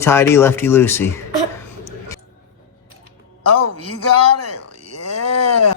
Tidy, lefty, loosey. Oh, you got it. Yeah.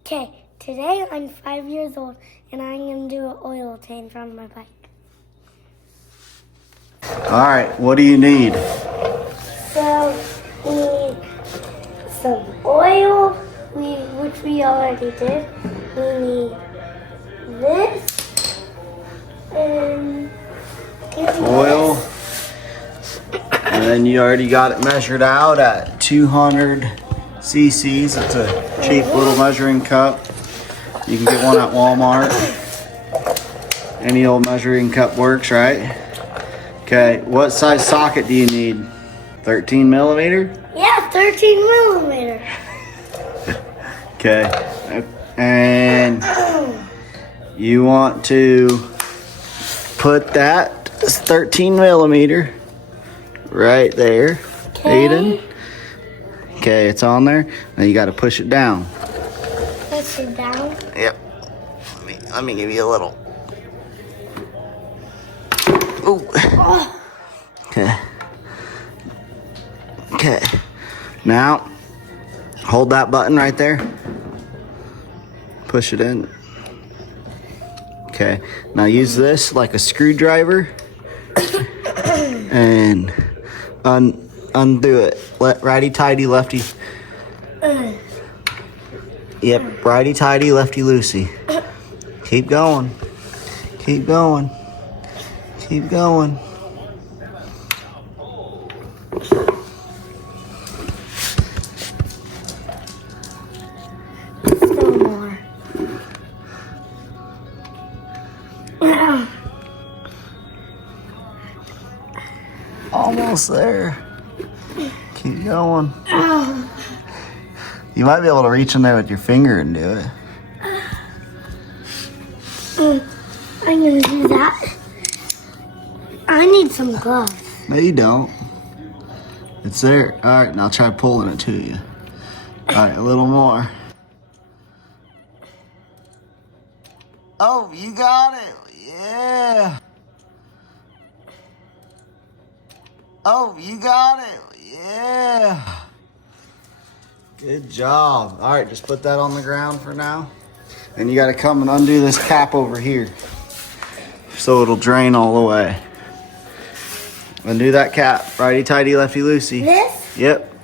Okay, today I'm 5 years old and I'm going to do an oil change on my bike. All right, what do you need? So, we need some oil, which we already did. We need this, and Oil. And then you already got it measured out at 200 cc's. It's a cheap little measuring cup. You can get one at Walmart. Any old measuring cup works, right? Okay, what size socket do you need? 13 millimeter? Yeah, 13 millimeter. Okay, and you want to put that 13 millimeter right there, Okay. Aiden. Okay, it's on there. Now you got to push it down. Push it down. Yep. Let me give you a little. Ooh. Oh. Okay. Okay. Now, hold that button right there. Push it in. Okay. Now use this like a screwdriver and undo it. Righty tighty, lefty. Yep. Righty tighty, lefty loosey. Keep going. Keep going. Keep going. Still more. Almost there. Keep going. You might be able to reach in there with your finger and do it. I'm gonna do that. I need some gloves. No, you don't. It's there. All right, now try pulling it to you. All right, a little more. Oh, you got it. Yeah. Oh, you got it. Yeah. Good job. All right, just put that on the ground for now. And you got to come and undo this cap over here so it'll drain all the way. Undo that cap. Righty tighty, lefty loosey. This? Yep.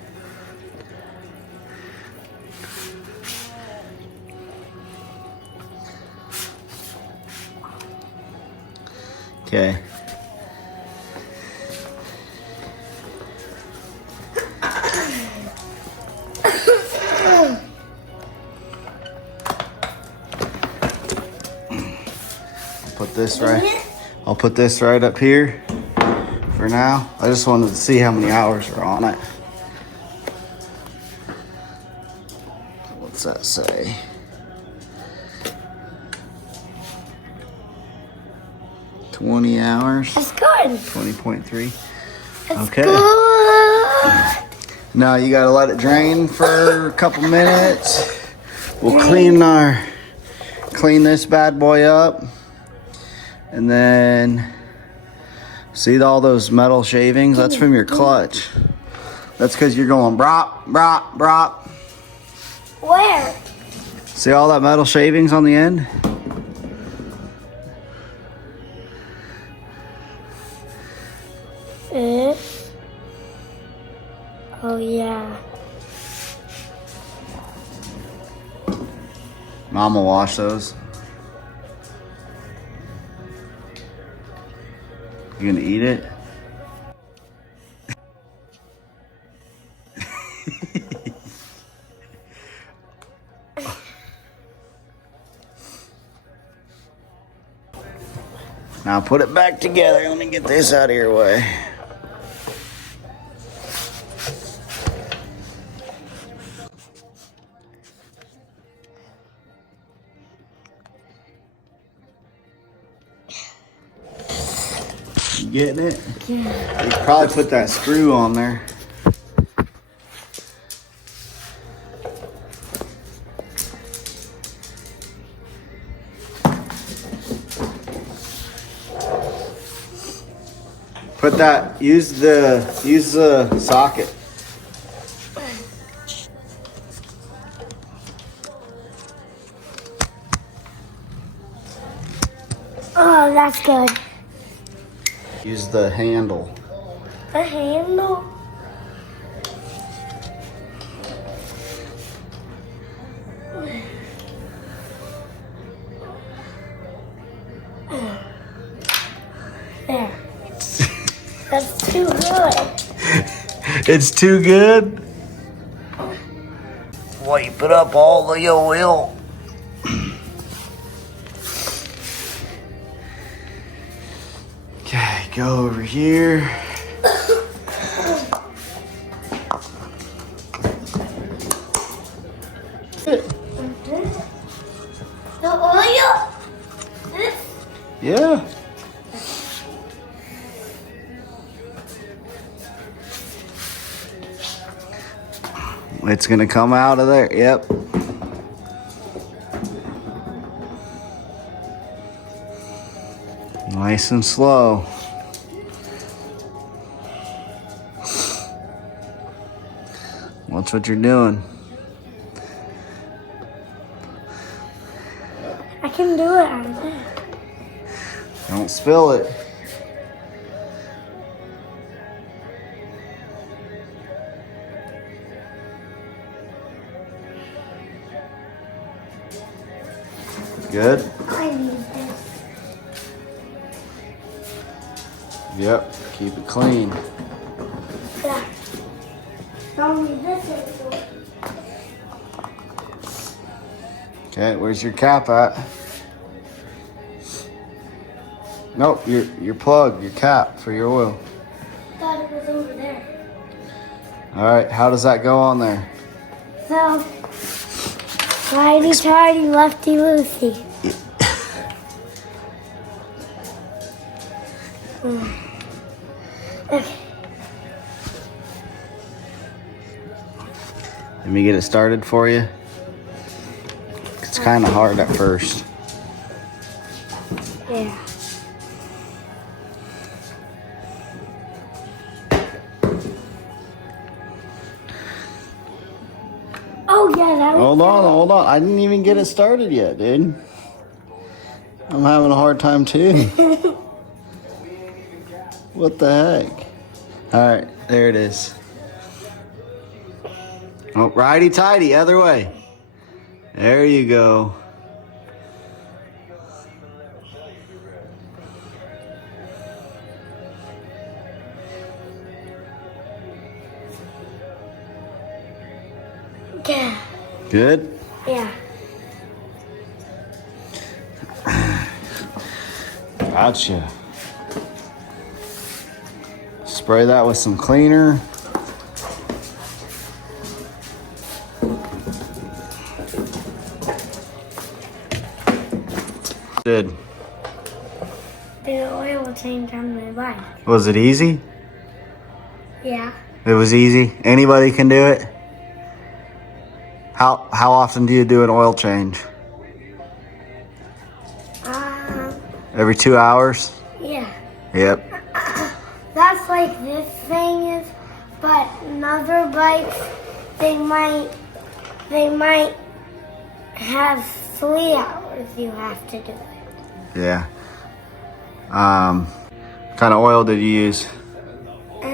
Okay. I'll put this right up here for now. I just wanted to see how many hours are on it. What's that say? $20 hours. That's good. 20.3. That's Okay. good. Now you gotta let it drain for a couple minutes. We'll clean this bad boy up. And then, see all those metal shavings? That's from your clutch. That's because you're going brop, brop, brop. Where? See all that metal shavings on the end? Oh, yeah. Mom will wash those. You gonna eat it? Now put it back together. Let me get this out of your way. You getting it? Yeah. You could probably put that screw on there. Put that, use the socket. Oh, that's good. Use the handle. The handle? There. That's too good. It's too good? Wipe it up all the oil. Okay, go over here. The oil? This? Yeah. It's gonna come out of there. Yep. Nice and slow. Watch what you're doing. I can do it on there. Don't spill it. Good? I need this. Yep. Keep it clean. Yeah. Don't need this anymore. Okay, where's your cap at? Nope, your plug, your cap for your oil. I thought it was over there. Alright, how does that go on there? So, righty tighty, lefty loosey. Okay. Let me get it started for you. It's kind of hard at first. Yeah. Oh yeah, that was Hold on. I didn't even get it started yet, dude. I'm having a hard time too. What the heck? Alright, there it is. Oh, righty tighty, other way. There you go. Yeah. Good? Yeah. Gotcha. Spray that with some cleaner. Did. The oil change on my bike. Was it easy? Yeah. It was easy. Anybody can do it. How often do you do an oil change? Every 2 hours? Yeah. Yep. That's like this thing is, but in other bikes, they might have 3 hours you have to do it. Yeah. What kind of oil did you use? What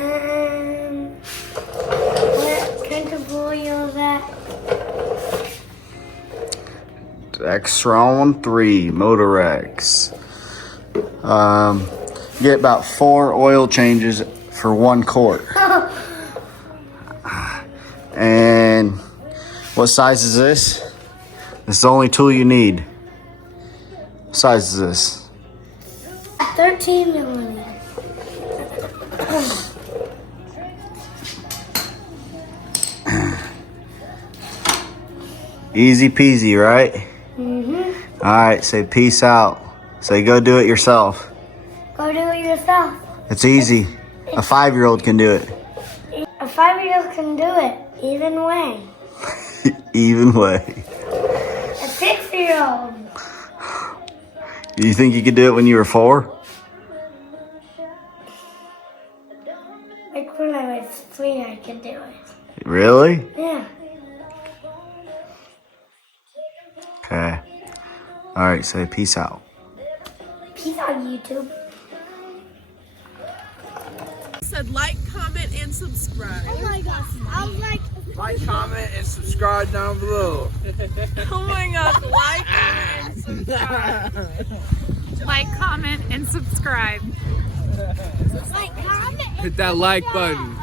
kind of oil is that? Extron 3 Motorex. You get about 4 oil changes for 1 quart. And what size is this? This is the only tool you need. What size is this? 13 millimeters. Easy peasy, right? Mm-hmm. All right, say peace out. Say go do it yourself. Go do it yourself. It's easy. A 5-year-old can do it. A 5-year-old can do it, even way. Even way. A 6-year-old. You think you could do it when you were 4? Like when I was 3, I could do it. Really? Yeah. Okay. All right, say peace out. Peace on YouTube. Said like, comment, and subscribe. Oh my gosh. I was like, Like, comment, and subscribe down below. Oh my god, like, comment, and subscribe. Like, comment, and subscribe. comment. Hit that like button.